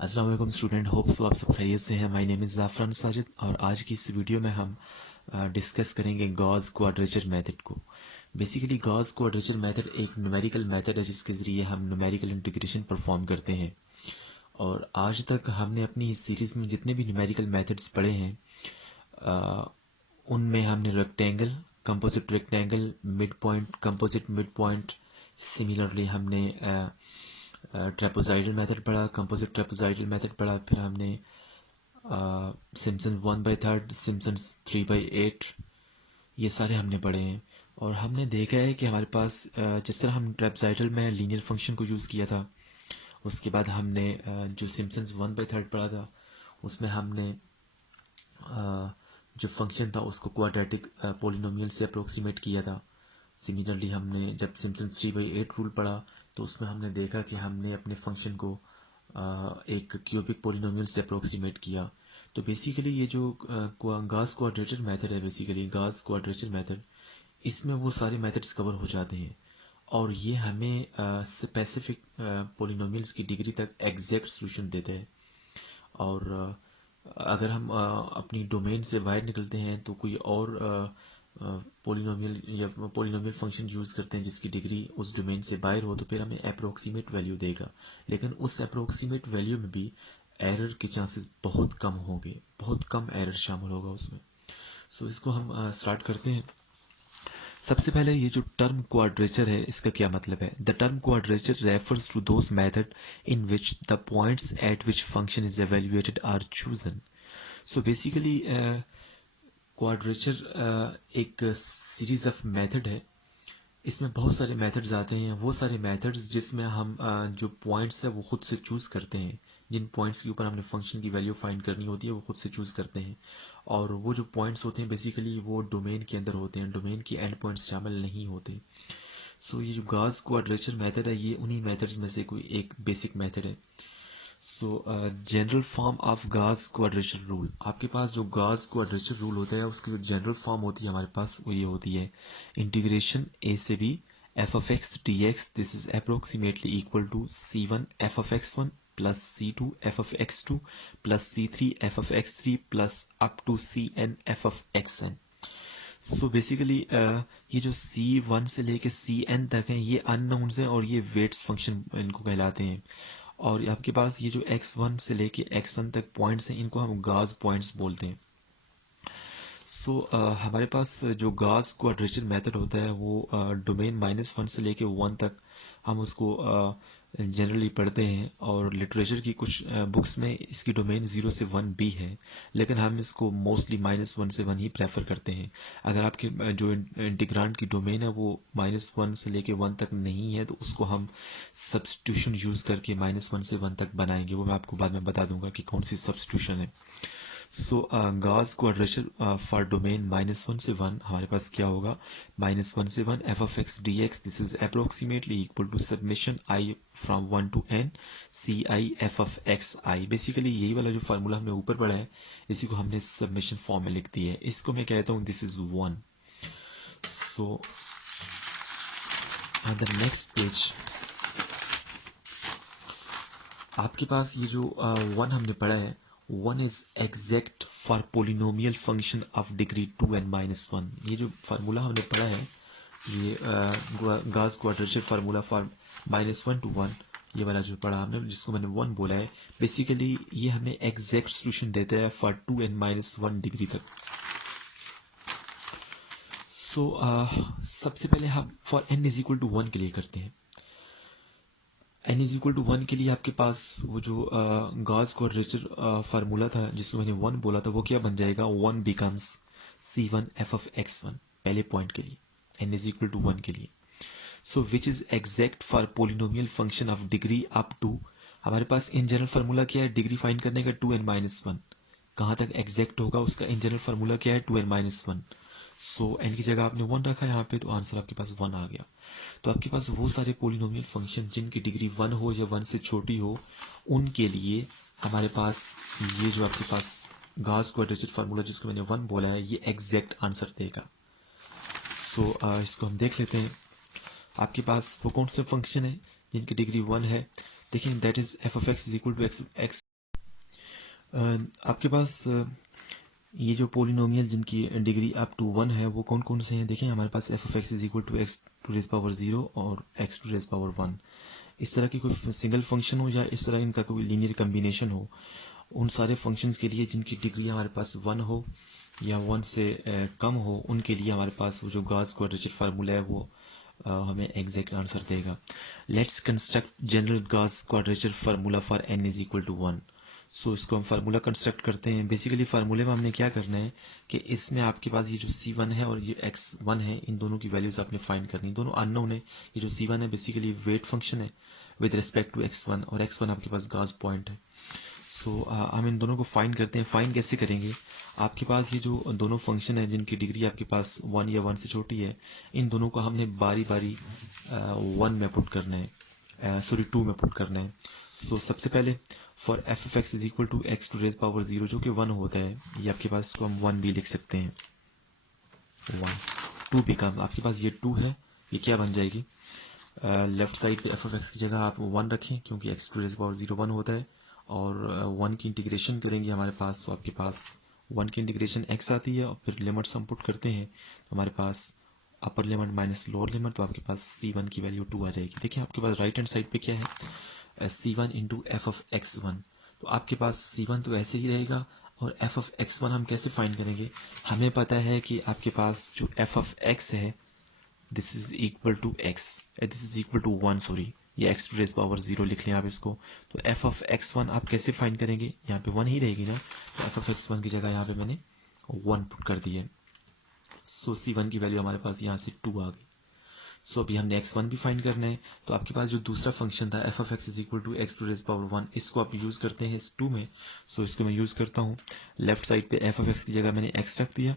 अस्सलाम वालेकुम student, hope so आप सब खैरियत से हैं। माय नेम इज़ ज़ाफ़रान साजिद और आज की इस वीडियो में हम डिस्कस करेंगे गॉस क्वाड्रेचर मेथड को। बेसिकली गॉस क्वाड्रेचर मेथड एक न्यूमेरिकल मेथड है जिसके ज़रिए हम न्यूमेरिकल इंटीग्रेशन परफॉर्म करते हैं। और आज तक हमने अपनी इस सीरीज़ में जितने भी न्यूमेरिकल मेथड्स पढ़े हैं उनमें हमने rectangle, composite rectangle, mid point, composite mid point, similarly हमने ट्रेपेजॉइडल मेथड पढ़ा, कंपोजिट ट्रेपेजॉइडल मेथड पढ़ा, फिर हमने सिम्पसन 1/3, सिम्पसन 3/8, ये सारे हमने पढ़े हैं। और हमने देखा है कि हमारे पास जिस तरह हम ट्रेपेजॉइडल में लीनियर फंक्शन को यूज़ किया था, उसके बाद हमने जो सिम्पसन 1/3 पढ़ा था उसमें हमने जो फंक्शन था उसको क्वाड्रेटिक पोलिनोमियल से अप्रोक्सीमेट किया था। सिमिलरली हमने जब सिम्पसन 3/8 रूल पढ़ा तो उसमें हमने देखा कि हमने अपने फंक्शन को एक क्यूबिक पोलिनोमियल से अप्रोक्सीमेट किया। तो बेसिकली ये जो गॉस क्वाड्रेचर मेथड है, बेसिकली गॉस क्वाड्रेचर मेथड, इसमें वो सारे मेथड्स कवर हो जाते हैं और ये हमें स्पेसिफिक पोलिनोमियल्स की डिग्री तक एग्जैक्ट सॉल्यूशन देते हैं। और अगर हम अपनी डोमेन से बाहर निकलते हैं तो कोई और पोलिनोमियल या पोलिनोमियल फंक्शन यूज़ करते हैं जिसकी डिग्री उस डोमेन से बाहर हो, तो फिर हमें अप्रोक्सीमेट वैल्यू देगा। लेकिन उस अप्रोक्सीमेट वैल्यू में भी एरर के चांसेस बहुत कम होंगे, बहुत कम एरर शामिल होगा उसमें। सो इसको हम स्टार्ट करते हैं। सबसे पहले ये जो टर्म क्वाड्रेचर है इसका क्या मतलब है? The term quadrature refers to those method in which the points at which function is evaluated are chosen. So basically quadrature एक सीरीज ऑफ मेथड है। इसमें बहुत सारे मेथड्स आते हैं, वो सारे मेथड्स जिसमें हम जो पॉइंट्स है वो खुद से चूज करते हैं। जिन पॉइंट्स के ऊपर हमने फंक्शन की वैल्यू फाइंड करनी होती है वो खुद से चूज करते हैं। और वो जो पॉइंट्स होते हैं बेसिकली वो डोमेन के अंदर होते हैं, डोमेन की एंड पॉइंट्स शामिल नहीं होते। सो ये जो गॉस क्वाड्रेचर मेथड है ये उन्हीं मेथड्स में से कोई एक बेसिक मेथड है। सो general form of Gauss quadrature rule, आपके पास जो गॉस क्वाड्रेचर रूल होता है उसकी जो जनरल फॉर्म होती है हमारे पास वो ये होती है: इंटीग्रेशन ए से b f of x d x, this is approximately equal to C1 f of x1 plus C2 f of x2 plus C3 f of x3 plus up to Cn f of xn। So basically ये जो C1 से लेके Cn तक है ये unknowns हैं और ये वेट्स फंक्शन इनको कहलाते हैं। और आपके पास ये जो x1 से लेके xn तक पॉइंट्स हैं इनको हम गॉस पॉइंट्स बोलते हैं। सो हमारे पास जो गॉस क्वाड्रेचर मेथड होता है वो डोमेन -1 से लेके 1 तक हम उसको जनरली पढ़ते हैं। और लिटरेचर की कुछ बुक्स में इसकी डोमेन 0 से 1 भी है, लेकिन हम इसको मोस्टली -1 से 1 ही प्रेफर करते हैं। अगर आपके जो इंटीग्रांड की डोमेन है वो -1 से लेके 1 तक नहीं है तो उसको हम सब्स्टिट्यूशन यूज करके -1 से 1 तक बनाएंगे। वो मैं आपको बाद में बता दूंगा कि कौन सी सब्स्टिट्यूशन है। सो गॉस क्वाड्रेचर फॉर डोमेन -1 से 1 हमारे पास क्या होगा? -1 से 1 f of x d x, this is approximately equal to summation i from 1 to n c i f of x i. Basically यही वाला जो फार्मूला हमने ऊपर पढ़ा है इसी को हमने सबमिशन फॉर्म में लिख दिया है। इसको मैं कहता हूँ this is 1। So on the next page आपके पास ये जो 1 हमने पढ़ा है, 1 is exact for polynomial function of degree 2n-1। ये जो फार्मूला हमने पढ़ा है ये Gauss quadrature formula for -1 to 1, ये वाला जो पढ़ा हमने जिसको मैंने 1 बोला है, बेसिकली ये हमें एग्जैक्ट सॉल्यूशन देता है फॉर 2n-1 डिग्री तक। सो सबसे पहले हम for n is equal to 1 के लिए करते हैं। n इज इक्वल टू 1 के लिए आपके पास वो जो गॉस क्वाड्रेचर फार्मूला था जिसको मैंने 1 बोला था वो क्या बन जाएगा? 1 becomes C1 f of x1 पहले पॉइंट के लिए, n इज इक्वल टू 1 के लिए। So which is exact for polynomial function of degree up to, हमारे पास इन जनरल फार्मूला क्या है डिग्री फाइंड करने का? 2n-1। कहाँ तक एग्जैक्ट होगा उसका इन जनरल फार्मूला क्या है? 2n-1। सो n की जगह आपने 1 रखा है यहाँ पे तो आंसर आपके पास 1 आ गया। तो आपके पास वो सारे पोलिनोमियल फंक्शन जिनकी डिग्री 1 हो या 1 से छोटी हो उनके लिए हमारे पास ये जो आपके पास गॉस क्वाड्रेचर फार्मूला जिसको मैंने 1 बोला है ये एग्जैक्ट आंसर देगा। सो इसको हम देख लेते हैं। आपके पास वो कौन से फंक्शन है जिनकी डिग्री 1 है? देखें that is f of x is equal to x आपके पास ये जो पोलिनोमियल जिनकी डिग्री अप टू 1 है वो कौन कौन से हैं? देखें, हमारे पास f of x is equal to x to raise power 0 और एक्स टू रेज पावर 1। इस तरह की कोई सिंगल फंक्शन हो या इस तरह इनका कोई लीनियर कम्बिनेशन हो, उन सारे फंक्शंस के लिए जिनकी डिग्री हमारे पास 1 हो या 1 से कम हो, उनके लिए हमारे पास वो जो गॉस क्वाड्रेचर फार्मूला है वो हमें एग्जैक्ट आंसर देगा। Let's construct general Gauss quadrature formula for n is equal to 1। So इसको हम फार्मूला कंस्ट्रक्ट करते हैं। बेसिकली फार्मूले में हमने क्या करना है कि इसमें आपके पास ये जो c1 है और ये x1 है, इन दोनों की वैल्यूज आपने फाइंड करनी। दोनों अननोन है। ये जो c1 है बेसिकली वेट फंक्शन है विद रिस्पेक्ट टू x1 और x1 आपके पास गॉस पॉइंट है। सो हम इन दोनों को फाइंड करते हैं। फाइंड कैसे करेंगे? आपके पास ये जो दोनों फंक्शन है जिनकी डिग्री आपके पास 1 या 1 से छोटी है, इन दोनों को हमने बारी बारी 1 में पुट करना है, सॉरी 2 में पुट करना है। सो सबसे पहले for f of x is equal to x to raise power 0 जो कि 1 होता है, ये आपके पास इसको हम 1 भी लिख सकते हैं। 1 2 बिकम आपके पास ये 2 है, ये क्या बन जाएगी? लेफ्ट साइड पे एफ ऑफ एक्स की जगह आप 1 रखें क्योंकि एक्स टू रेज पावर 0 1 होता है, और 1 की इंटीग्रेशन करेंगे हमारे पास, तो आपके पास 1 की इंटीग्रेशन x आती है और फिर लिमिट्स हम पुट करते हैं तो हमारे पास upper limit minus lower limit, तो आपके पास c1 की वैल्यू 2 आ जाएगी। देखिए आपके पास राइट हैंड साइड पे क्या है, c1 into f of x1। तो आपके पास c1 तो ऐसे ही रहेगा, और एफ ऑफ x1 हम कैसे फाइंड करेंगे? हमें पता है कि आपके पास जो एफ ऑफ x है this is equal to x, this is equal to 1, sorry ये एक्स टू रेज पावर 0 लिख लें आप इसको। तो एफ ऑफ x1 आप कैसे फाइंड करेंगे? यहाँ पे 1 ही रहेगी ना, तो एफ ऑफ x1 की जगह यहाँ पे मैंने 1 पुट कर दिया। सो c1 की वैल्यू हमारे पास यहाँ से 2 आ गई। सो अभी हमने x1 भी फाइंड करना है, तो आपके पास जो दूसरा फंक्शन था f of x is equal to x to raise power 1, इसको आप यूज करते हैं इस 2 में। सो इसको मैं यूज करता हूँ। लेफ्ट साइड पे एफ ऑफ एक्स की जगह मैंने x रख दिया,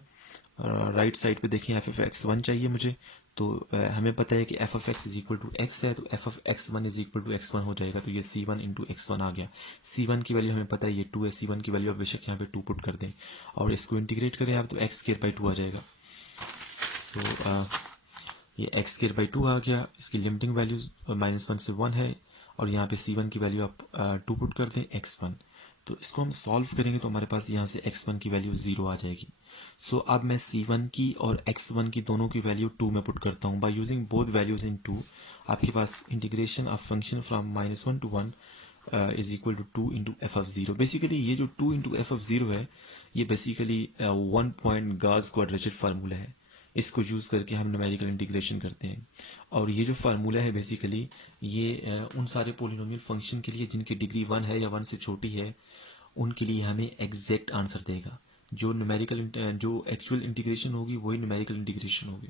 राइट साइड पे देखिए एफ ऑफ x1 चाहिए मुझे, तो हमें पता है कि f of x is equal to x है, तो f of x1 is equal to x1 हो जाएगा। तो ये c1 इंटू x1 आ गया। c1 की वैल्यू हमें पता है ये 2 है, c1 की वैल्यू आप बेशक यहाँ पे 2 पुट कर दें और इसको इंटीग्रेट करें आप, तो एक्स स्क्वायर बाई 2 आ जाएगा। सो ये एक्स स्क्वायर बाई 2 आ गया। इसकी लिमिटिंग वैल्यूज -1 से 1 है, और यहाँ पे c1 की वैल्यू आप 2 पुट कर दें x1। तो इसको हम सॉल्व करेंगे तो हमारे पास यहाँ से x1 की वैल्यू 0 आ जाएगी। सो अब मैं c1 की और x1 की दोनों की वैल्यू 2 में पुट करता हूँ। By using both values in 2 आपके पास integration of function from -1 to 1 is equal to 2 into f of 0। Basically ये जो 2 इंटू एफ ऑफ 0 है, ये basically 1 point Gauss quadrature formula है। इसको यूज करके हम न्यूमेरिकल इंटीग्रेशन करते हैं, और ये जो फार्मूला है बेसिकली ये उन सारे पोलिनोमियल फंक्शन के लिए जिनकी डिग्री 1 है या 1 से छोटी है, उनके लिए हमें एग्जैक्ट आंसर देगा। जो न्यूमेरिकल जो एक्चुअल इंटीग्रेशन होगी वही न्यूमेरिकल इंटीग्रेशन होगी।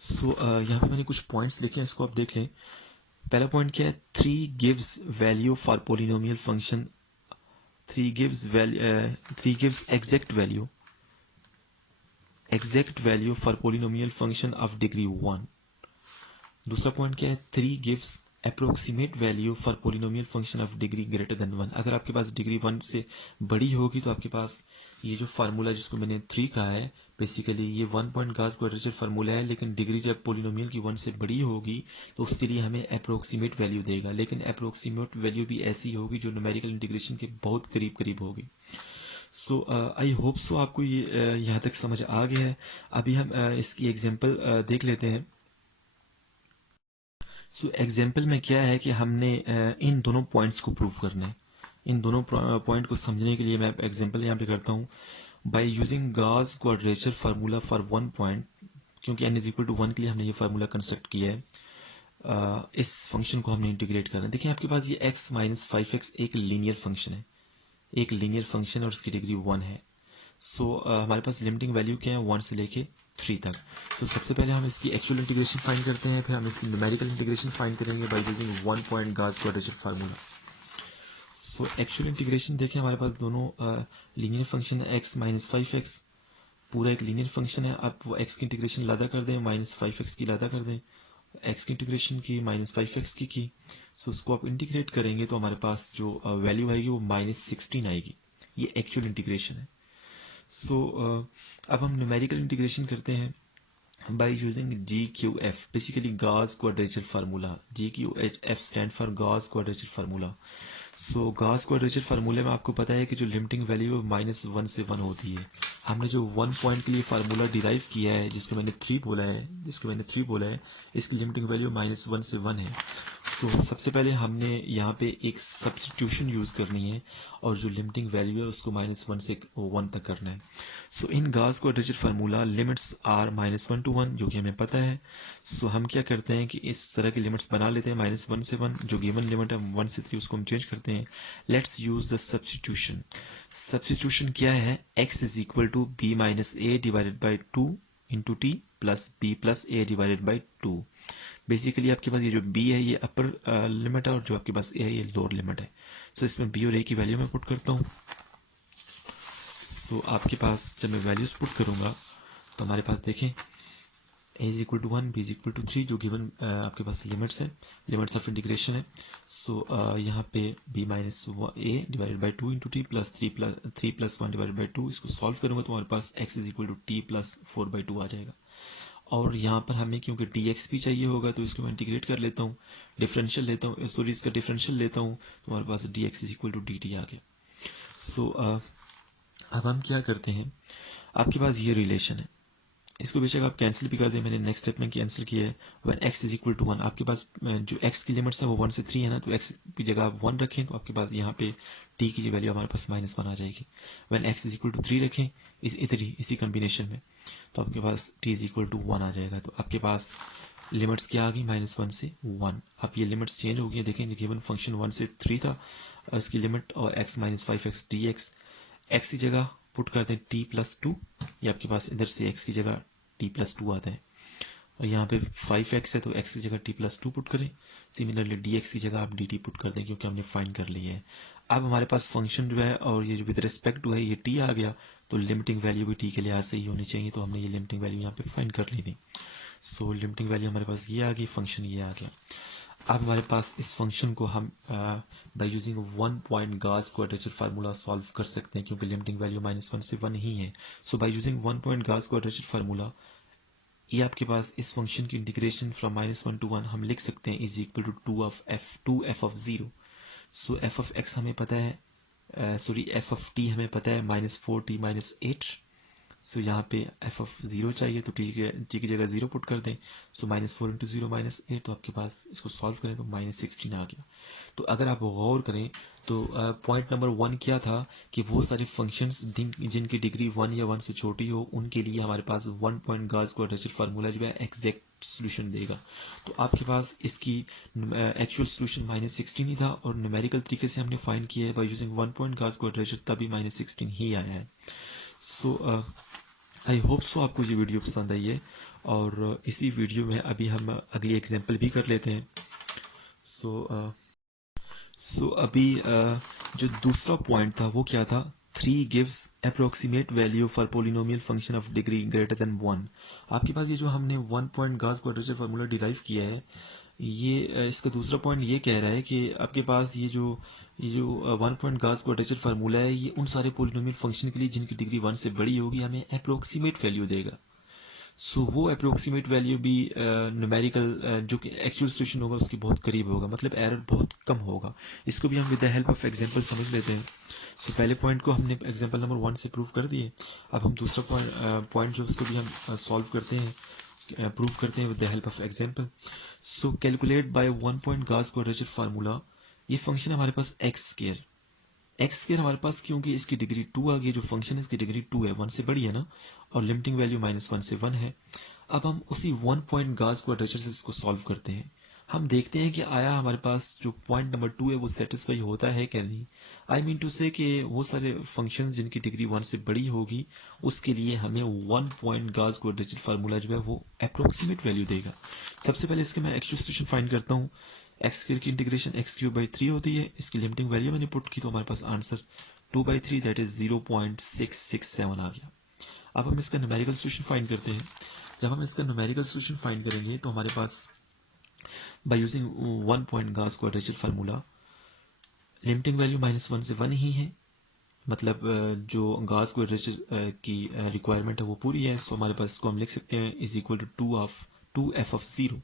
सो यहाँ पे मैंने कुछ पॉइंट्स लिखे हैं, इसको आप देख लें। पहला पॉइंट क्या है? 3 gives value for polynomial function, 3 gives exact value for polynomial function of degree 1। दूसरा पॉइंट क्या है? 3 gives approximate value for polynomial function of degree greater then 1। अगर आपके पास डिग्री 1 से बड़ी होगी तो आपके पास ये जो फार्मूला जिसको मैंने 3 कहा है, बेसिकली ये 1 पॉइंट गॉस क्वाड्रेचर फार्मूला है, लेकिन डिग्री जब पोलिनोमियल की 1 से बड़ी होगी तो उसके लिए हमें अप्रोक्सीमेट वैल्यू देगा, लेकिन अप्रोक्सीमेट वैल्यू भी ऐसी होगी जो न्यूमेरिकल इंटीग्रेशन के बहुत करीब करीब होगी। सो आई होप सो आपको ये यहाँ तक समझ आ गया है। अभी हम इसकी एग्जांपल देख लेते हैं। सो एग्जाम्पल में क्या है कि हमने इन दोनों पॉइंट्स को प्रूव करना है। इन दोनों पॉइंट को समझने के लिए मैं एग्जाम्पल यहाँ पे करता हूँ। By using Gauss quadrature formula for 1 point, क्योंकि n इज इक्वल टू 1 के लिए हमने ये फार्मूला कंस्ट्रक्ट किया है, इस फंक्शन को हमने इंटीग्रेट करना है। देखिए आपके पास ये x माइनस 5x एक लीनियर फंक्शन है, एक लीनियर फंक्शन है और उसकी डिग्री 1 है। सो हमारे पास लिमिटिंग वैल्यू क्या है? 1 से लेके 3 तक। तो सबसे पहले हम इसकी एक्चुअल इंटीग्रेशन फाइंड करते हैं, फिर हम इसकी न्यूमेरिकल इंटीग्रेशन फाइंड करेंगे by using 1 point Gauss quadrature formula. So actual integration देखें, हमारे पास दोनों लीनियर फंक्शन है x माइनस 5x, पूरा एक लीनियर फंक्शन है। आप वो x की इंटीग्रेशन लादा कर दें, माइनस 5x की लादा कर दें, x की इंटीग्रेशन की माइनस 5x की। सो उसको आप इंटीग्रेट करेंगे तो हमारे पास जो वैल्यू आएगी वो -16 आएगी। ये एक्चुअल इंटीग्रेशन है। सो अब हम न्यूमेरिकल इंटीग्रेशन करते हैं by using GQF, basically Gauss quadrature formula. GQF stand for Gauss quadrature formula. So Gauss quadrature फार्मूले में आपको पता है कि जो लिमिटिंग वैल्यू -1 से 1 होती है। हमने जो 1 पॉइंट के लिए फार्मूला डिराइव किया है, जिसको मैंने 3 बोला है, इसकी लिमिटिंग वैल्यू -1 से 1 है। सो सबसे पहले हमने यहाँ पे एक सब्स्टिट्यूशन यूज करनी है और जो लिमिटिंग वैल्यू है उसको -1 से 1 तक करना है। So in Gauss quadrature formula limits are -1 to 1, जो कि हमें पता है। सो हम क्या करते हैं कि इस तरह की लिमिट्स बना लेते हैं, -1 से 1, जो गिवन लिमिट है 1 से 3 उसको हम चेंज करते हैं। Let's use the substitution. Substitution क्या है? x is equal to b minus a divided by 2 into t plus b plus a divided by 2। Basically आपके पास ये जो b है ये अपर लिमिट है और जो आपके पास a है ये लोअर लिमिट है। सो इसमें b और a की वैल्यू मैं पुट करता हूँ। सो आपके पास जब मैं वैल्यूज पुट करूंगा तो हमारे पास देखें a is equal to 1, b is equal to 3, जो गिवन आपके पास लिमिट्स है, लिमिट्स ऑफ इंटीग्रेशन है। सो यहाँ पे b minus a divided by 2 into t plus 3 plus 1 divided by 2, इसको सॉल्व करूंगा तो हमारे पास x is equal to t plus 4/2 आ जाएगा। और यहाँ पर हमें क्योंकि dx भी चाहिए होगा तो इसको मैं इंटीग्रेट कर लेता हूँ, डिफरेंशियल लेता हूँ, सॉरी इसका डिफरेंशियल लेता हूँ तो हमारे पास dx is equal to dt आ गया। सो अब हम क्या करते हैं, आपके पास ये रिलेशन है, इसको बेशक आप कैंसिल भी कर दें, मैंने नेक्स्ट स्टेप में कैंसिल किया है। When x is equal to 1, आपके पास जो x की लिमिट्स है वो 1 से 3 है ना, तो x की जगह आप 1 रखें तो आपके पास यहाँ पे t की वैल्यू हमारे पास -1 आ जाएगी। When x is equal to 3 रखें इसी कॉम्बिनेशन में, तो आपके पास t इज इक्वल टू 1 आ जाएगा। तो आपके पास लिमिट्स क्या आ गई? -1 से 1। अब ये लिमिट्स चेंज हो गई, देखें गिवन फंक्शन 1 से 3 था इसकी लिमिट, और x minus 5x dx, x की जगह पुट करते हैं t प्लस 2, ये आपके पास इधर से x की जगह t प्लस 2 आता है, और यहाँ पे 5x है तो x की जगह t प्लस 2 पुट करें। सिमिलरली dx की जगह आप dt पुट कर दें क्योंकि हमने फाइंड कर लिया है। अब हमारे पास फंक्शन जो है और ये जो विद रिस्पेक्ट टू है ये t आ गया, तो लिमिटिंग वैल्यू भी t के लिहाज से ही होनी चाहिए, तो हमने ये लिमिटिंग वैल्यू यहाँ पे फाइंड कर ली थी। सो लिमिटिंग वैल्यू हमारे पास ये आ गई, फंक्शन ये आ गया। अब हमारे पास इस फंक्शन को हम bye using 1 point Gauss quadrature formula solve कर सकते हैं क्योंकि लिमिटिंग वैल्यू -1 से 1 ही है। So by using 1 point Gauss quadrature formula, ये आपके पास इस फंक्शन की इंटीग्रेशन फ्रॉम -1 to 1 हम लिख सकते हैं is equal to 2f of 0। So f of x हमें पता है, सॉरी f ऑफ t हमें पता है -4t - 8। सो यहाँ पे f ऑफ 0 चाहिए तो t की जगह 0 पुट कर दें। सो -4 इंटू 0 -8, तो आपके पास इसको सॉल्व करें तो -16 आ गया। तो अगर आप गौर करें तो पॉइंट नंबर 1 क्या था कि वो सारे फंक्शंस जिनकी डिग्री 1 या 1 से छोटी हो उनके लिए हमारे पास 1 पॉइंट गाउस क्वाड्रेचर फार्मूला जो है एग्जैक्ट सोल्यूशन देगा। तो आपके पास इसकी एक्चुअल सोल्यूशन -16 ही था और न्यूमेरिकल तरीके से हमने फाइंड किया है bye using 1 point Gauss quadrature, तभी -16 ही आया है। सो आई होप सो आपको ये वीडियो पसंद आई है, और इसी वीडियो में अभी हम अगली एग्जांपल भी कर लेते हैं। सो अभी जो दूसरा पॉइंट था वो क्या था? 3 gives approximate value for polynomial function of degree greater then 1। आपके पास ये जो हमने 1 point Gauss quadrature formula derive किया है, ये इसका दूसरा पॉइंट ये कह रहा है कि आपके पास ये जो 1 पॉइंट गाउस क्वाड्रेचर फार्मूला है ये उन सारे पोलिनोमियल फंक्शन के लिए जिनकी डिग्री 1 से बड़ी होगी हमें अप्रोक्सीमेट वैल्यू देगा। सो वो अप्रोक्सीमेट वैल्यू भी न्यूमेरिकल जो कि एक्चुअल सोल्यूशन होगा उसके बहुत करीब होगा, मतलब एरर बहुत कम होगा। इसको भी हम with the help of example समझ लेते हैं। सो पहले पॉइंट को हमने एग्जांपल नंबर 1 से प्रूव कर दिए, अब हम दूसरा पॉइंट जो उसको भी हम सॉल्व करते हैं, प्रूव करते हैं with the help of example. So calculate bye 1 point Gauss quadrature formula, ये फंक्शन हमारे पास एक्स स्क्वायर हमारे पास, क्योंकि इसकी डिग्री 2 आ गई, जो फंक्शन है इसकी डिग्री 2 है, 1 से बड़ी है ना, और लिमिटिंग वैल्यू -1 से 1 है। अब हम उसी 1 पॉइंट गाउस क्वाड्रेचर से इसको सॉल्व करते हैं। हम देखते हैं कि आया हमारे पास जो पॉइंट नंबर 2 है वो सेटिस्फाई होता है क्या नहीं। आई मीन टू से कि वो सारे फंक्शंस जिनकी डिग्री 1 से बड़ी होगी उसके लिए हमें 1 पॉइंट गाउस क्वाड्रेचर फार्मूला जो है वो अप्रोक्सीमेट वैल्यू देगा। सबसे पहले इसके मैं एक्चुअल सोल्यूशन फाइंड करता हूँ। एक्स स्क्वायर की इंटीग्रेशन x³/3 होती है, इसकी लिमिटिंग वैल्यू मैंने पुट की तो हमारे पास आंसर 2/3 दैट इज 0.667 आ गया। अब हम इसका न्यूमेरिकल सोल्यूशन फाइंड करते हैं। जब हम इसका न्यूमेरिकल सोल्यूशन फाइंड करेंगे तो हमारे पास by using 1 point Gauss quadrature formula limiting value -1 से 1 ही है, मतलब जो गाउस क्वाड्रेचर की रिक्वायरमेंट है वो पूरी है। सो हमारे पास इसको हम लिख सकते हैं is equal to 2f of 0।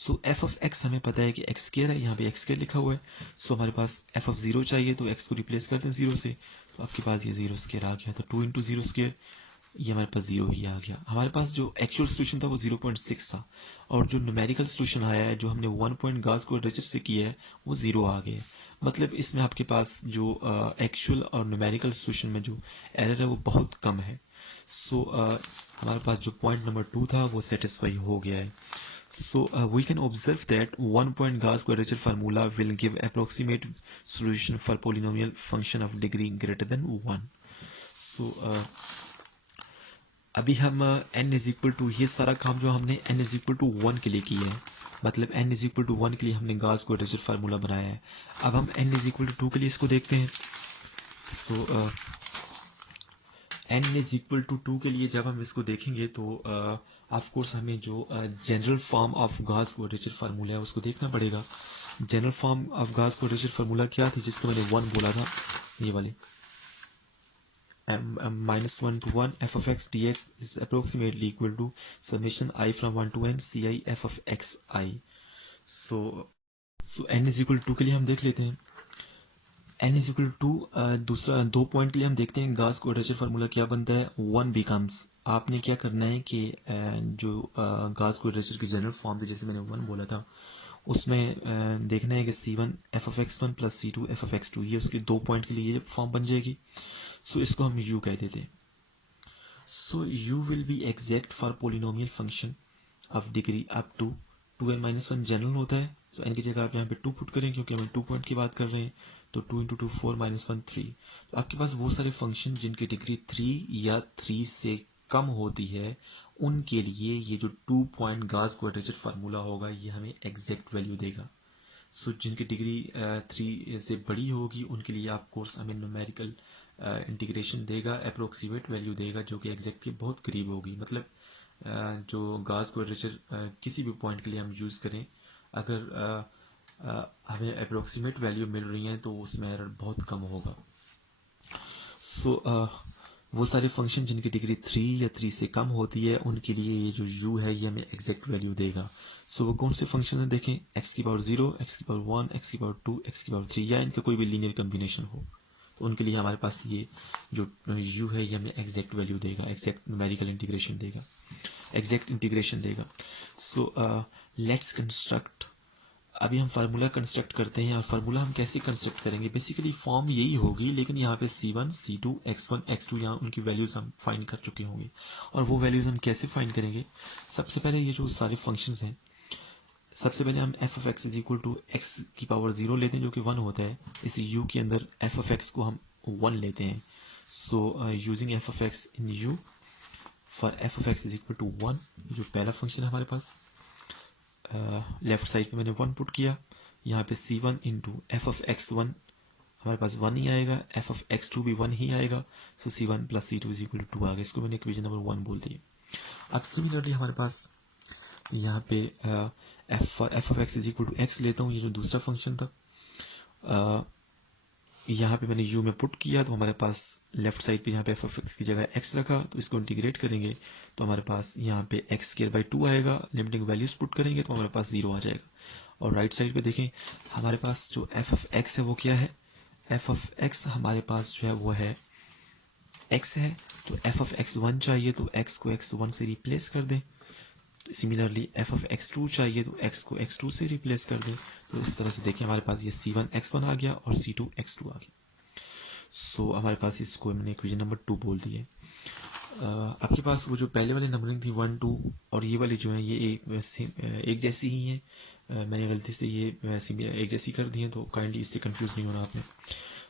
So f of x हमें पता है कि एक्स स्क्वायर है, यहाँ पे एक्स स्क्वायर लिखा हुआ है। सो हमारे पास एफ ऑफ जीरो चाहिए, तो एक्स को रिप्लेस करते हैं जीरो से, तो आपके पास ये जीरो स्क्वायर आ गया। तो 2 इंटू जीरो स्क्वायर, ये हमारे पास जीरो ही आ गया। हमारे पास जो एक्चुअल सोल्यूशन था वो 0.6 था, और जो न्यूमेरिकल सोल्यूशन आया है, जो हमने 1 पॉइंट गाउस क्वाड्रेचर से किया है, वो जीरो आ गया। मतलब इसमें आपके पास जो एक्चुअल और न्यूमेरिकल सोल्यूशन में जो एरर है वो बहुत कम है। सो हमारे पास जो पॉइंट नंबर 2 था वो सेटिस्फाई हो गया है। So we can observe that 1-point Gauss quadrature formula will give approximate solution for polynomial function of degree greater than 1. So अभी हम n इज इक्वल टू, ये सारा काम जो हमने n इज इक्वल टू 1 के लिए किया है, मतलब n इज इक्वल टू 1 के लिए हमने Gauss quadrature फार्मूला बनाया है। अब हम n इज इक्वल टू 2 के लिए इसको देखते हैं। सो n इज इक्वल टू 2 के लिए जब हम इसको देखेंगे तो ऑफ कोर्स हमें जो general form of Gauss quadrature formula है उसको देखना पड़ेगा। General form of Gauss quadrature formula क्या थी, जिसको मैंने 1 बोला था, ये वाली -1 to 1 f of x dx is approximately equal to summation I from 1 to n ci f of x I. So n is equal to 2 के लिए हम देख लेते हैं। n is equal to दूसरा 2 पॉइंट के लिए हम देखते हैं Gauss quadrature फार्मूला क्या बनता है। 1 becomes, आपने क्या करना है कि जो Gauss quadrature की जनरल फॉर्म थी, जैसे मैंने 1 बोला था, उसमें देखना है कि c1 f of x1 plus c2 f of x2, ये उसके 2 पॉइंट के लिए ये फॉर्म बन जाएगी। सो इसको हम u कह देते हैं। So u will be exact for polynomial function of degree up to 2n-1 general होता है। सो n की जगह आप यहाँ पे 2 पुट करें, क्योंकि हम 2 पॉइंट की बात कर रहे हैं। तो 2 इंटू 2 4 -1 3। तो आपके पास वो सारे फंक्शन जिनकी डिग्री 3 या 3 से कम होती है, उनके लिए ये जो 2 पॉइंट Gauss क्वाड्रेचर फार्मूला होगा, ये हमें एग्जैक्ट वैल्यू देगा। सो जिनकी डिग्री 3 से बड़ी होगी, उनके लिए आप कोर्स हमें न्यूमेरिकल इंटीग्रेशन देगा, अप्रोक्सीमेट वैल्यू देगा, जो कि एग्जैक्ट के बहुत करीब होगी। मतलब जो Gauss क्वाड्रेचर किसी भी पॉइंट के लिए हम यूज़ करें, अगर हमें अप्रोक्सीमेट वैल्यू मिल रही है तो उसमें एरर बहुत कम होगा। सो वो सारे फंक्शन जिनकी डिग्री 3 या 3 से कम होती है, उनके लिए ये जो u है ये हमें एग्जैक्ट वैल्यू देगा। सो वो कौन से फंक्शन है देखें, x की पावर 0, x की पावर 1, x की पावर 2, x की पावर 3, या इनका कोई भी लीनियर कम्बिनेशन हो, तो उनके लिए हमारे पास ये जो u है ये हमें एग्जैक्ट वैल्यू देगा, एग्जैक्ट न्यूमेरिकल इंटीग्रेशन देगा, एग्जैक्ट इंटीग्रेशन देगा। सो लेट्स कंस्ट्रक्ट, अभी हम फार्मूला कंस्ट्रक्ट करते हैं। और फार्मूला हम कैसे कंस्ट्रक्ट करेंगे, बेसिकली फॉर्म यही होगी, लेकिन यहाँ पे c1, c2, x1, x2, यहाँ उनकी वैल्यूज हम फाइंड कर चुके होंगे। और वो वैल्यूज हम कैसे फाइंड करेंगे, सबसे पहले ये जो सारे फंक्शंस हैं, सबसे पहले हम f of x is equal to x की पावर 0 लेते हैं, जो कि 1 होता है। इस u के अंदर f of x को हम 1 लेते हैं। So using f of x in u for f of x is equal to 1, जो पहला फंक्शन है हमारे पास, लेफ्ट साइड पे मैंने 1 पुट किया। यहाँ पे c1 into f of x1 हमारे पास 1 ही आएगा, एफ ऑफ x2 भी 1 ही आएगा। So c1 plus c2 is equal to 2 आ गया। इसको मैंने इक्वेशन नंबर 1 बोल दिया। अब सिमिलरली हमारे पास यहाँ पे f of x is equal to x लेता हूँ, ये जो दूसरा फंक्शन था। यहाँ पे मैंने u में पुट किया, तो हमारे पास लेफ्ट साइड पे यहाँ पे f ऑफ x की जगह x रखा, तो इसको इंटीग्रेट करेंगे तो हमारे पास यहाँ पे x² by 2 आएगा। लिमिटिंग वैल्यूज पुट करेंगे तो हमारे पास 0 आ जाएगा। और राइट साइड पे देखें, हमारे पास जो f ऑफ x है वो क्या है, f ऑफ x हमारे पास जो है वो है x है। तो f ऑफ x1 चाहिए तो x को x1 से रिप्लेस कर दें। सिमिलरली f ऑफ x2 चाहिए तो x को x2 से रिप्लेस कर दें। तो इस तरह से देखें, हमारे पास ये c1 x1 आ गया और c2 x2 आ गया। सो हमारे पास इसको मैंने इक्वेशन नंबर 2 बोल दिए। आपके पास वो जो पहले वाली नंबरिंग थी 1 2 और ये वाली जो है ये एक जैसी ही है। मैंने गलती से ये एक जैसी कर दी है, तो काइंडली इससे कंफ्यूज नहीं होना आपने।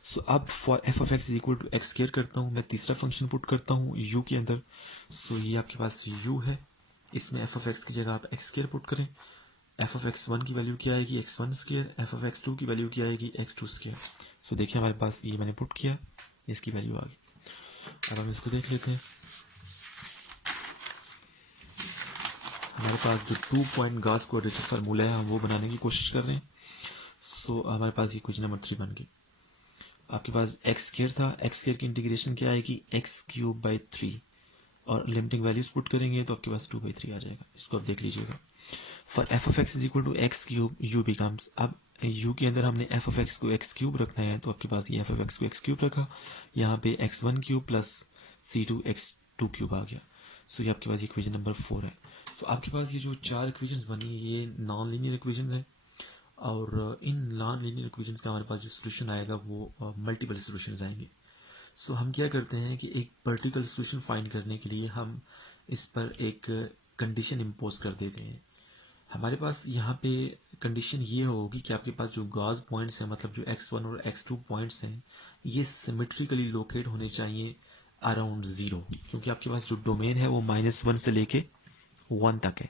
सो अब for f of x is equal to x square करता हूँ, मैं तीसरा फंक्शन पुट करता हूँ u के अंदर। सो ये आपके पास u है, इसमें एफ ऑफ एक्स की जगह आप एक्स स्क्वायर पुट करें। एफ ऑफ x1 की वैल्यू क्या आएगी, x1 square. F of x2 की वैल्यू क्या आएगी, x2 स्क्वायर। सो देखिए हमारे पास ये मैंने पुट किया, इसकी वैल्यू आ गई। अब हम इसको देख लेते हैं। हमारे पास जो 2 पॉइंट Gauss क्वाड्रेचर फार्मूला है, हम वो बनाने की कोशिश कर रहे हैं। सो हमारे पास इक्वेशन नंबर 3 बन गई। आपके पास एक्स स्क्वायर था, एक्स स्क्वायर की इंटीग्रेशन क्या आएगी, x³ by 3, और लिमिटिंग वैल्यूज पुट करेंगे तो आपके पास 2/3 आ जाएगा। इसको आप देख लीजिएगा। For f of x is equal to x cube u becomes, अब u के अंदर हमने एफ ऑफ एक्स को एक्स क्यूब रखना है, तो आपके पास ये एफ ऑफ एक्स को एक्स क्यूब रखा, यहाँ पे x one cube plus c two x two cube आ गया। सो ये आपके पास इक्वेशन नंबर 4 है। तो आपके पास ये जो 4 इक्वेशंस बनी ये नॉन लीनियर इक्वेशंस है, और इन नॉन लीनियर इक्वेशंस का हमारे पास जो सोल्यूशन आएगा वो मल्टीपल सोल्यूशंस आएंगे। सो हम क्या करते हैं कि एक पर्टिकुलर सोल्यूशन फाइंड करने के लिए हम इस पर एक कंडीशन इम्पोज कर देते हैं। हमारे पास यहाँ पे कंडीशन ये होगी कि आपके पास जो गॉस पॉइंट्स हैं, मतलब जो x1 और x2 पॉइंट्स हैं, ये सिमेट्रिकली लोकेट होने चाहिए अराउंड 0, क्योंकि आपके पास जो डोमेन है वो -1 से लेके 1 तक है।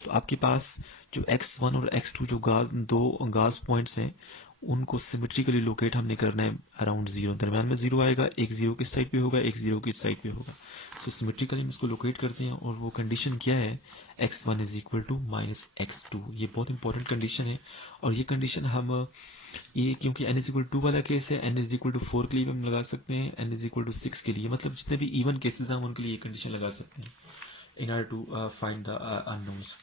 तो आपके पास जो x1 और x2 जो दो गॉस पॉइंट्स हैं, उनको सिमेट्रिकली लोकेट हमने करना है अराउंड 0। दरम्यान में 0 आएगा, एक 0 किस साइड पे होगा, एक 0 किस साइड पे होगा। तो सिमेट्रिकली हम इसको लोकेट करते हैं, और वो कंडीशन क्या है, x1 is equal to minus x2। ये बहुत इंपॉर्टेंट कंडीशन है, और ये कंडीशन हम ये क्योंकि n इज इक्वल टू 2 वाला केस है, n इज इक्वल टू 4 के लिए भी हम लगा सकते हैं, n इज इक्वल टू 6 के लिए, मतलब जितने भी इवन केसेस हैं हम उनके लिए ये कंडीशन लगा सकते हैं in order to find the unknowns.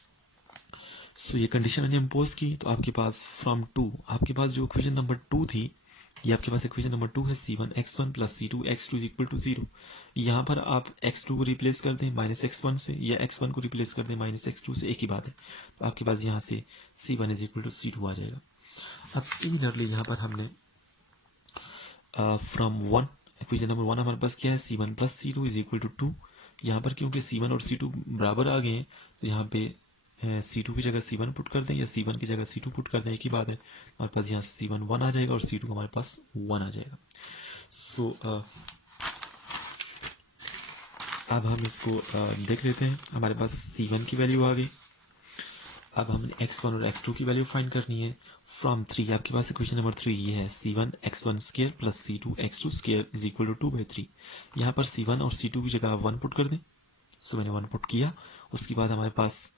So ये कंडीशन मैंने इम्पोज की, तो आपके पास फ्रॉम 2, आपके पास जो इक्वेशन नंबर 2 थी, ये आपके पास इक्वेशन नंबर 2 है, c1 x1 plus c2 x2 equal to 0। यहाँ पर आप x2 को रिप्लेस कर दें माइनस x1 से, या x1 को रिप्लेस कर दें माइनस x2 से, एक ही बात है। तो आपके पास यहाँ से c1 is equal to c2 आ जाएगा। अब सिमिलरली यहाँ पर हमने फ्रॉम 1, इक्वेशन नंबर 1 हमारे पास क्या है, c1 plus c2 is equal to 2। यहाँ पर क्योंकि c1 और c2 बराबर आ गए हैं, तो यहाँ पे c2 की जगह c1 पुट कर दें, या c1 की जगह c2 पुट कर दें, एक ही बात है। हमारे पास यहाँ c1 1 आ जाएगा, और c2 हमारे पास 1 आ जाएगा। सो अब हम इसको देख लेते हैं। हमारे पास c1 की वैल्यू आ गई। अब हमने x1 और x2 की वैल्यू फाइंड करनी है फ्रॉम 3। आपके पास इक्वेशन नंबर 3 ये है, c1 x1 square plus c2 x2 square is equal to 2/3। यहाँ पर c1 और c2 की जगह 1 पुट कर दें। सो मैंने 1 पुट किया। उसके बाद हमारे पास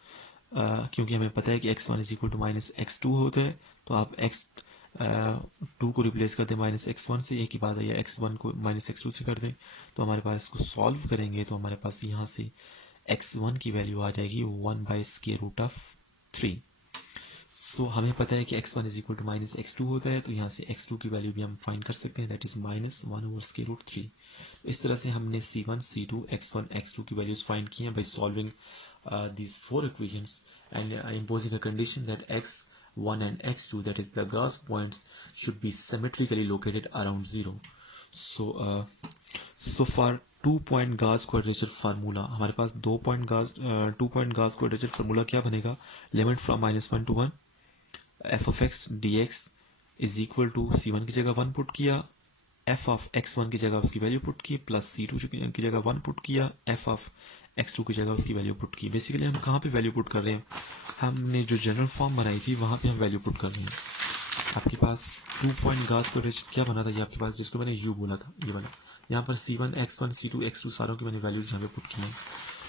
क्योंकि हमें पता है कि x1 is equal to minus x2 होता है, तो आप x2 को रिप्लेस कर दें माइनस x1 से, एक ही बात है, या x1 को माइनस x2 से कर दें। तो हमारे पास इसको सॉल्व करेंगे तो हमारे पास यहाँ से x1 की वैल्यू आ जाएगी 1/√3। सो हमें पता है कि x1 is equal to minus x2 होता है, तो यहाँ से x2 की वैल्यू भी हम फाइंड कर सकते हैं, दैट इज -1/√3। इस तरह से हमने c1 c2 x1 x2 की वैल्यूज फाइंड की हैं by solving these 4 equations and imposing a condition that x1 and x2, that is the Guass points, should be symmetrically located around 0. So for 2-point Guass quadrature formula, हमारे पास 2-point Guass quadrature formula क्या बनेगा, limit from -1 to 1 f of x dx is equal to c1 की जगह 1 put किया, f of x1 की जगह उसकी value put की, प्लस c2 की जगह 1 पुट किया, f ऑफ x2 की जगह उसकी वैल्यू पुट की। बेसिकली हम कहाँ पे वैल्यू पुट कर रहे हैं, हमने जो जनरल फॉर्म बनाई थी वहां पे हम वैल्यू पुट कर रहे हैं। आपके पास 2-point Guass quadrature क्या बना था, ये आपके पास जिसको मैंने u बोला था, ये वाला। यहाँ पर c1 x1 c2 x2 सारों की मैंने वैल्यूज यहाँ पे पुट की हैं।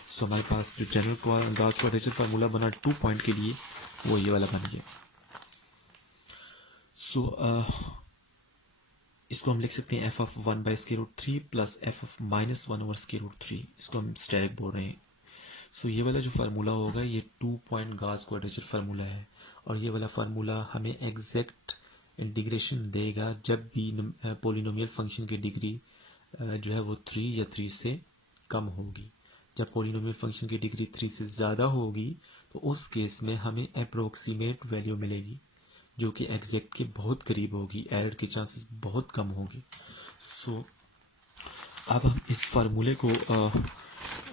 सो हमारे पास जो जनरल Guass quadrature फार्मूला बना 2 पॉइंट के लिए, वो ये वाला बन गया। सो इसको हम लिख सकते हैं f of 1/√3 plus f of -1/√3। इसको हम स्टेरिक बोल रहे हैं। सो ये वाला जो फार्मूला होगा ये 2-point Guass quadrature फार्मूला है, और ये वाला फार्मूला हमें एग्जैक्ट इंटीग्रेशन देगा जब भी पोलिनोमियल फंक्शन की डिग्री जो है वो 3 या 3 से कम होगी। जब पोलिनोमियल फंक्शन की डिग्री 3 से ज़्यादा होगी तो उस केस में हमें अप्रोक्सीमेट वैल्यू मिलेगी जो कि एग्जैक्ट के बहुत करीब होगी, एरर के चांसेस बहुत कम होंगे। सो अब हम इस फार्मूले को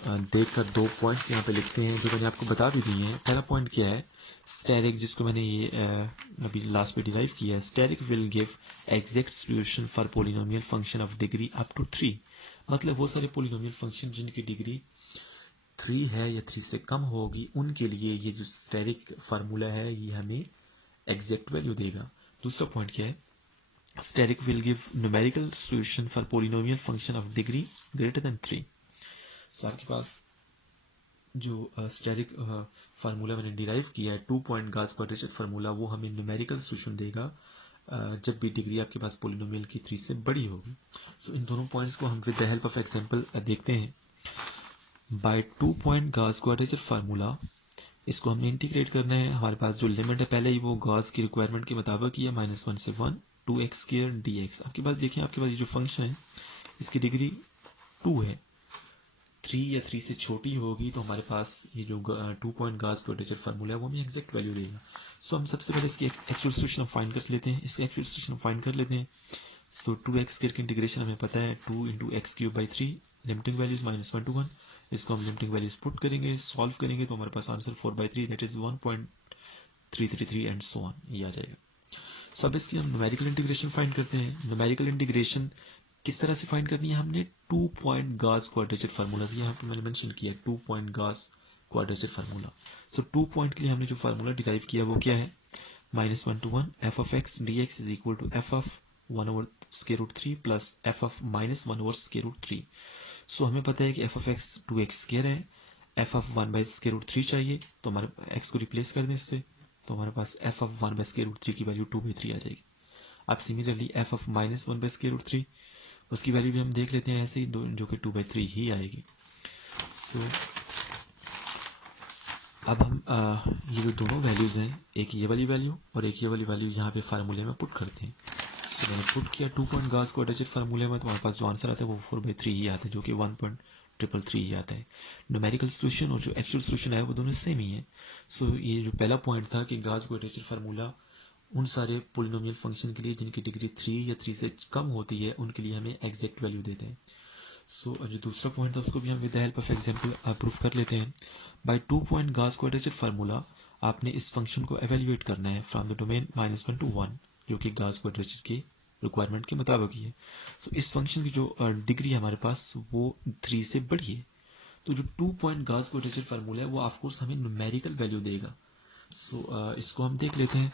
देखकर 2 पॉइंट्स यहाँ पे लिखते हैं जो मैंने आपको बता भी दिए हैं। पहला पॉइंट क्या है, स्टेरिक, जिसको मैंने ये अभी लास्ट पे डिराइव किया है, steric will give exact solution for polynomial function of degree up to 3। मतलब वो सारे पोलिनोमियल फंक्शन जिनकी डिग्री 3 है या 3 से कम होगी, उनके लिए ये जो स्टेरिक फार्मूला है ये हमें एग्जैक्ट वैल्यू देगा। दूसरा पॉइंट क्या है, steric will give numerical solution for polynomial function of degree greater than 3। So आपके पास जो स्टेरिक फार्मूला मैंने डिराइव किया है 2-point Guass quadrature फार्मूला, वो हमें न्यूमेरिकल सॉल्यूशन देगा जब भी डिग्री आपके पास पोलिनोमियल की 3 से बड़ी होगी। सो इन दोनों पॉइंट्स को हम with the help of example देखते हैं। Bye 2-point Guass quadrature formula इसको हमने इंटीग्रेट करना है। हमारे पास जो लिमिट है पहले ही वो गॉस की रिक्वायरमेंट के मुताबिक ही है, -1 से 1 2x² dx। आपके पास देखिए, आपके पास ये जो फंक्शन है इसकी डिग्री 2 है, 3 या 3 से छोटी होगी तो हमारे पास ये जो 2 पॉइंट गॉस क्वाड्रेचर फार्मूला है वो हमें एग्जैक्ट वैल्यू देगा। सो हम सबसे पहले इसकी एक्चुअल सॉल्यूशन फाइंड कर लेते हैं, इसकी एक्चुअल सॉल्यूशन फाइंड कर लेते हैं। सो 2x² की इंटीग्रेशन हमें पता है 2 × x³/3, लिमिटिंग वैल्यूज -1 to 1। इसको हम लिमिटिंग वैल्यूज पुट करेंगे, सॉल्व करेंगे तो हमारे पास answer 4/3 that is 1.333 and so on, ये आ जाएगा। सो अब इसकी हम न्यूमेरिकल इंटीग्रेशन फाइंड करते हैं। न्यूमेरिकल इंटीग्रेशन किस तरह से फाइंड करनी है, हमने 2 पॉइंट गॉस क्वाड्रेचर फार्मूला यहाँ पे मैंने मेंशन किया, 2 पॉइंट गॉस क्वाड्रेचर फार्मूला। सो 2 पॉइंट के लिए हमने जो फार्मूला डिराइव किया वो क्या है, -1 to 1 f of x dx is equal to f of 1/√3 plus f of -1/√3। सो हमें पता है कि f of x 2x² है, f of 1/√3 चाहिए तो हमारे x को रिप्लेस कर दें इससे, तो हमारे पास f of 1/√3 की वैल्यू 2/3 आ जाएगी। अब सिमिलरली f of -1/√3 उसकी वैल्यू भी हम देख लेते हैं ऐसे ही, जो कि 2/3 ही आएगी। सो अब हम ये जो दोनों वैल्यूज हैं, एक ये वाली वैल्यू और एक ये वाली वैल्यू यहाँ पे फार्मूले में पुट करते हैं। सो मैंने पुट किया 2 पॉइंट गॉस क्वाड्रेचर फार्मूले में, तो हमारे पास जो आंसर आता है वो 4/3 ही आता है, जो कि 1.333 ही आता है। न्यूमेरिकल सोल्यूशन और जो एक्चुअल सोल्यूशन है वो दोनों सेम ही है। सो ये जो पहला पॉइंट था कि गॉस क्वाड्रेचर फार्मूला उन सारे पोलिनोमियल फंक्शन के लिए जिनकी डिग्री 3 या 3 से कम होती है उनके लिए हमें एग्जैक्ट वैल्यू देते हैं। सो जो दूसरा पॉइंट था उसको भी हम with the help of example proof कर लेते हैं। By 2 point Gauss quadrature formula आपने इस फंक्शन को एवेल्युएट करना है फ्रॉम द डोमेन -1 to 1, जो कि गॉस क्वाड्रेचर की रिक्वायरमेंट के मुताबिक ही है। सो इस फंक्शन की जो डिग्री है हमारे पास वो 3 से बड़ी है, तो जो 2 पॉइंट गॉस क्वाड्रेचर फार्मूला है वो ऑफकोर्स हमें न्यूमेरिकल वैल्यू देगा। सो इसको हम देख लेते हैं।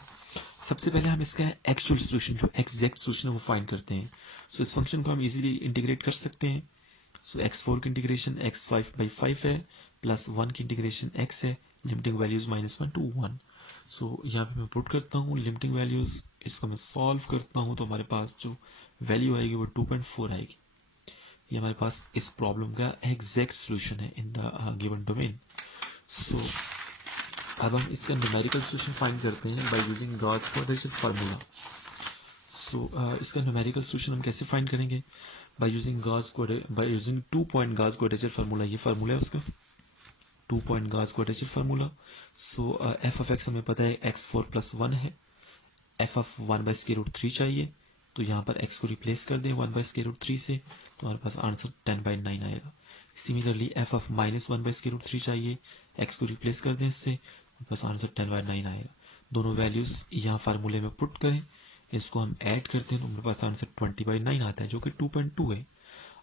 सबसे पहले हम इसका एक्चुअल सोल्यूशन, जो एग्जैक्ट सोल्यूशन है वो फाइंड करते हैं। सो इस फंक्शन को हम इजीली इंटीग्रेट कर सकते हैं। सो x4 की इंटीग्रेशन x5/5 है, प्लस 1 की इंटीग्रेशन x है, लिमिटिंग वैल्यूज -1 to 1। सो यहाँ पे मैं पुट करता हूँ लिमिटिंग वैल्यूज, इसको मैं सॉल्व करता हूँ तो हमारे पास जो वैल्यू आएगी वो 2.4 आएगी। ये हमारे पास इस प्रॉब्लम का एग्जैक्ट सोल्यूशन है in the given domain. So अब हम इसका न्यूमेरिकल सोल्यूशन फाइंड करते हैं by using Gauss quadrature formula. So इसका न्यूमेरिकल सोल्यूशन हम कैसे फाइंड करेंगे, by using 2 point Gauss quadrature formula. ये फार्मूला है उसका 2 point Gauss quadrature formula. So f of x हमें पता है x4 + 1 है, f of 1/√3 चाहिए तो यहाँ पर x को रिप्लेस कर दें 1/√3 से, तो हमारे पास आंसर 10/9 आएगा। सिमिलरली f of -1/√3 चाहिए, x को रिप्लेस कर दें इससे, बस आंसर 10/9 आएगा। दोनों वैल्यूज यहाँ फार्मूले में पुट करें, इसको हम ऐड करते हैं तो हमारे पास आंसर 20/9 आता है, जो कि 2.2 है।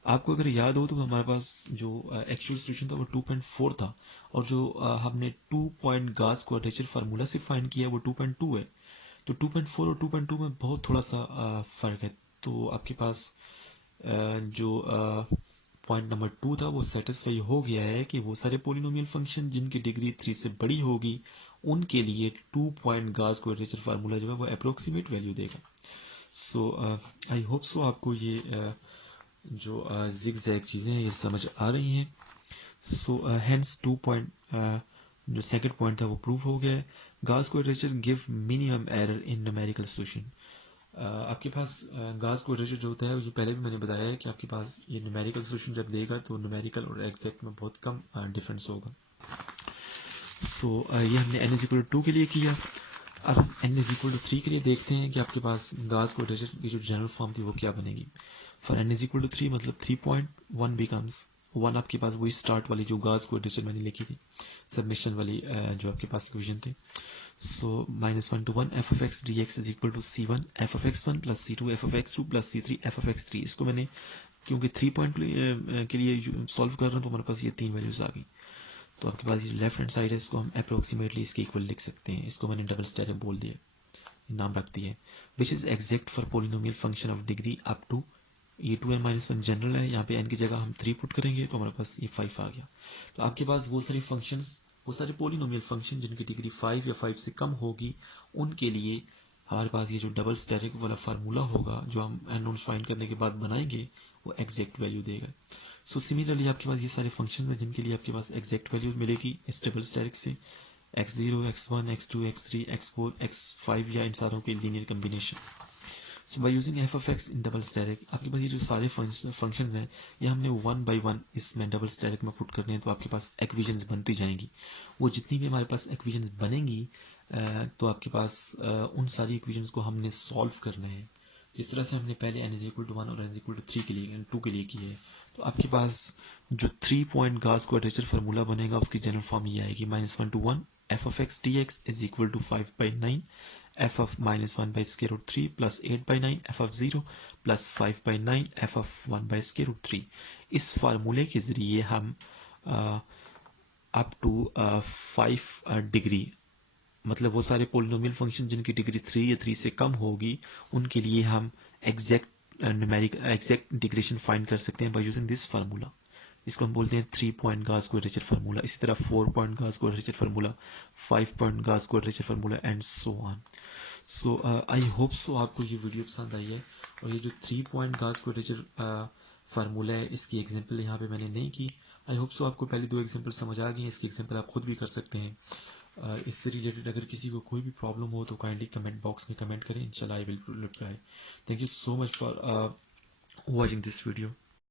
आपको अगर याद हो तो हमारे पास जो एक्चुअल सोल्यूशन था वो 2.4 था, और जो हमने 2 पॉइंट गॉस क्वाड्रेचर फार्मूला से फाइंड किया वो 2.2 है। तो 2.4 और 2.2 में बहुत थोड़ा सा फर्क है। तो आपके पास जो पॉइंट नंबर 2 था वो सेटिस्फाई हो गया है कि वो सारे पोलिनोमियल फंक्शन जिनकी डिग्री 3 से बड़ी होगी उनके लिए 2 पॉइंट गॉस क्वाड्रेचर फार्मूला जो है वो अप्रोक्सीमेट वैल्यू देगा। सो आई होप सो आपको ये जो जिग-जैग चीज़ें हैं ये समझ आ रही हैं। सो हेंस 2 पॉइंट जो सेकंड पॉइंट था वो प्रूव हो गया है। Gauss quadrature give minimum error in numerical solution. आपके पास गॉस क्वाड्रेचर जो होता है ये पहले भी मैंने बताया है कि आपके पास ये न्यूमेरिकल सोल्यूशन जब देगा तो न्यूमेरिकल और एग्जैक्ट में बहुत कम डिफरेंस होगा। सो ये हमने n=2 के लिए किया। अब हम n=3 के लिए देखते हैं कि आपके पास गॉस क्वाड्रेचर की जो जनरल फॉर्म थी वो क्या बनेगी। फॉर n=3 मतलब 3.1 बिकम्स 1, आपके पास वही स्टार्ट वाली जो गॉस क्वाड्रेचर मैंने लिखी थी सबमिशन वाली, जो आपके पास इक्वेशन थे। सो -1 to 1 f of x dx is equal to c1 f of x1 plus c2 f of x2 plus c3 f of x3। इसको मैंने क्योंकि 3 पॉइंट के लिए सॉल्व कर रहा हूँ तो हमारे पास ये 3 वैल्यूज आ गई। तो आपके पास ये लेफ्ट हैंड साइड है, इसको हम अप्रोक्सीमेटली इसके इक्वल लिख सकते हैं। इसको मैंने डबल स्टेरिक बोल दिया, नाम रख दिया, which is exact for polynomial function of degree up to, ये 2n-1 जनरल है, यहाँ पे n की जगह हम 3 पुट करेंगे तो हमारे पास ये 5 आ गया। तो आपके पास वो सारे फंक्शंस, वो सारे पोलिनोमियल फंक्शन जिनकी डिग्री 5 या 5 से कम होगी उनके लिए हमारे पास ये जो डबल स्टेरिक वाला फार्मूला होगा जो हम नोट्स फाइंड करने के बाद बनाएंगे वो एग्जैक्ट वैल्यू देगा। सो सिमिलरली आपके पास ये सारे फंक्शन हैं जिनके लिए आपके पास एग्जैक्ट वैल्यू मिलेगी इस डबल स्टेरिक से। x0, x1, x2, x3, x4, x5 या इन सारों के linear combination. So by using F of x in double static, आपके पास ये जो सारे फंक्शंस हैं ये हमने वन बाय वन इसमें डबल स्टैटिक में पुट करने हैं, तो आपके पास इक्वेशंस बनती जाएंगी। वो जितनी भी हमारे पास इक्वेशंस बनेंगी तो आपके पास उन सारी इक्वेशंस को हमने सॉल्व करना है, जिस तरह से हमने पहले n = 1 और n = 3 के लिए 2 के लिए की है। तो आपके पास जो 3 पॉइंट गाउस क्वाड्रेचर फार्मूला बनेगा उसकी जनरल फॉर्म ये आएगी -1 to 1 f of x dx is equal to 5/9 f of -1/√3 plus 8/9 f of 0 plus 5/9 f of 1/√3। इस फार्मूले के जरिए हम अप टू 5 डिग्री, मतलब वो सारे पोलिनोमियल फंक्शन जिनकी डिग्री 3 या 3 से कम होगी उनके लिए हम exact numerical exact integration find कर सकते हैं बाय यूजिंग दिस फार्मूला। इसको हम बोलते हैं 3 पॉइंट गाउस क्वाड्रेचर फार्मूला। इसी तरह 4 point Gauss quadrature formula, 5 point Gauss quadrature formula and so on. So I hope so आपको ये वीडियो पसंद आई है। और ये जो 3 पॉइंट गाउस क्वाड्रेचर फार्मूला है इसकी एग्जांपल यहाँ पे मैंने नहीं की। आई होप सो आपको पहले 2 एग्जांपल समझ आ गई हैं। इसकी एग्जांपल आप खुद भी कर सकते हैं। इससे रिलेटेड अगर किसी को कोई भी प्रॉब्लम हो तो काइंडली कमेंट बॉक्स में कमेंट करें, इंशाल्लाह I will reply. Thank you so much for watching this video.